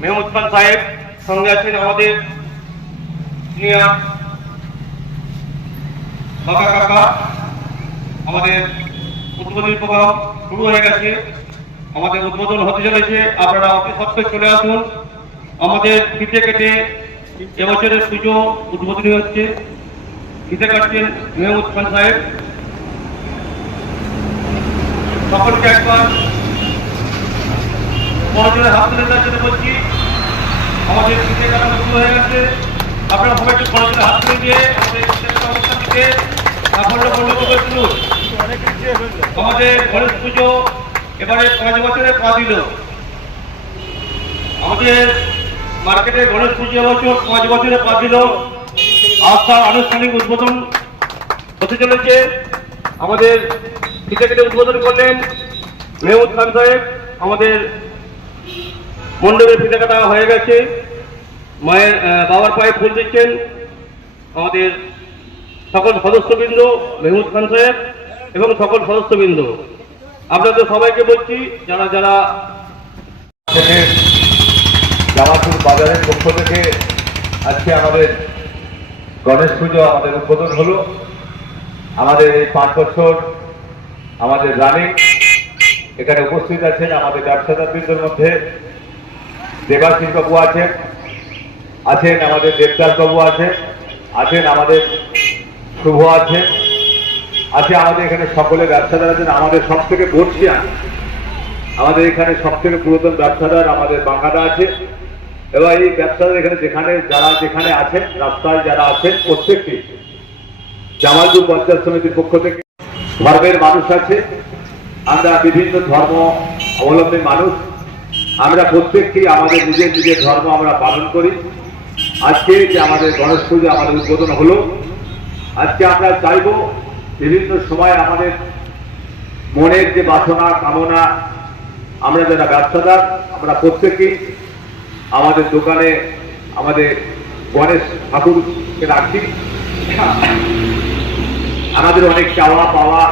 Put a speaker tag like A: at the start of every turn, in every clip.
A: মেহমুদ খান সাহেব সঙ্গে আছেন আমাদের আমাদের উদ্বোধনী প্রোগ্রাম শুরু হয়ে গেছে। আমাদের উদ্বোধন হতে চলেছে। আপনারা অতি সত্ত্বে চলে আসুন। আমাদের ফিতে কেটে এবছরের পুজো উদ্বোধনী হচ্ছে। ফিতে কাটছেন মেহমুদ খান সাহেব। সকলকে একবার আমাদের হয়ে গেছে। হাত দিয়ে গণেশ পুজো পাঁচ বছরে পা দিল। আমাদের মার্কেটে গণেশ পুজো পা আনুষ্ঠানিক উদ্বোধন হতে চলেছে। আমাদের উদ্বোধন করলেন মেহমুদ খান সাহেব, আমাদের মণ্ডপের ফিতে হয়ে গেছে। মায়ের বাবার পায়ে ফুল দিচ্ছেন আমাদের সকল সদস্যবৃন্দ, মেহমুদ খান সাহেব এবং সকল সদস্যবৃন্দ। আপনাদের সবাইকে বলছি, যারা যারা
B: থেকে জামালপুর বাজারের পক্ষ থেকে আজকে আমাদের গণেশ পুজো আমাদের উদ্বোধন হলো, আমাদের এই পাঁচ বছর আমাদের রানিং এখানে উপস্থিত আছেন আমাদের ব্যবসাদারবৃন্দের মধ্যে। দেবাশিস বাবু আছেন আছেন আমাদের দেবদাস বাবু আছেন আছেন আমাদের শুভ আছেন, আছে আমাদের এখানে সকলে ব্যবসাদার আছেন, আমাদের সব থেকে বর্ষিয়ান, আমাদের এখানে সব থেকে পুরাতন ব্যবসাদার আমাদের বাংলাটা আছে। এবং এই ব্যবসাদার এখানে যেখানে, যারা যেখানে আছেন, রাস্তায় যারা আছেন, প্রত্যেকটি জামালপুর পঞ্চায়েত সমিতির পক্ষ থেকে ধর্মের মানুষ আছে। আমরা বিভিন্ন ধর্ম অবলম্বী মানুষ। আমরা প্রত্যেকটি আমাদের নিজের নিজের ধর্ম আমরা পালন করি। আজকে যে আমাদের গণেশ পুজো আমাদের উদ্বোধন হলো, আজকে আমরা চাইব বিভিন্ন সময় আমাদের মনের যে বাসনা, কামনা, আমরা যারা ব্যবসাদার, আমরা প্রত্যেকেই আমাদের দোকানে আমাদের গণেশ ঠাকুরকে রাখি। আমাদের অনেক চাওয়া পাওয়া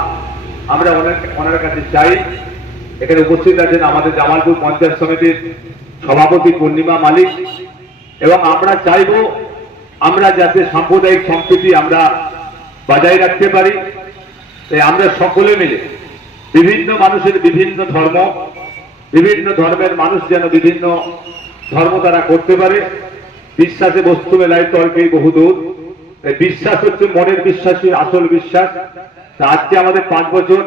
B: আমরা অনেক ওনার কাছে চাই। এখানে উপস্থিত আছেন আমাদের জামালপুর পঞ্চায়েত সমিতির সভাপতি পূর্ণিমা মালিক। এবং আমরা চাইব আমরা যাতে সাম্প্রদায়িক সম্প্রীতি আমরা বজায় রাখতে পারি। তাই আমরা সকলে মিলে বিভিন্ন মানুষের বিভিন্ন ধর্ম, বিভিন্ন ধর্মের মানুষ যেন বিভিন্ন ধর্ম তারা করতে পারে। বিশ্বাসে বস্তু মেলায় তর্কেই বহুদূর বিশ্বাস হচ্ছে মনের বিশ্বাসী, আসল বিশ্বাস। আজকে আমাদের পাঁচ বছর।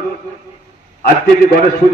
B: আজকে যে গণেশ পুজো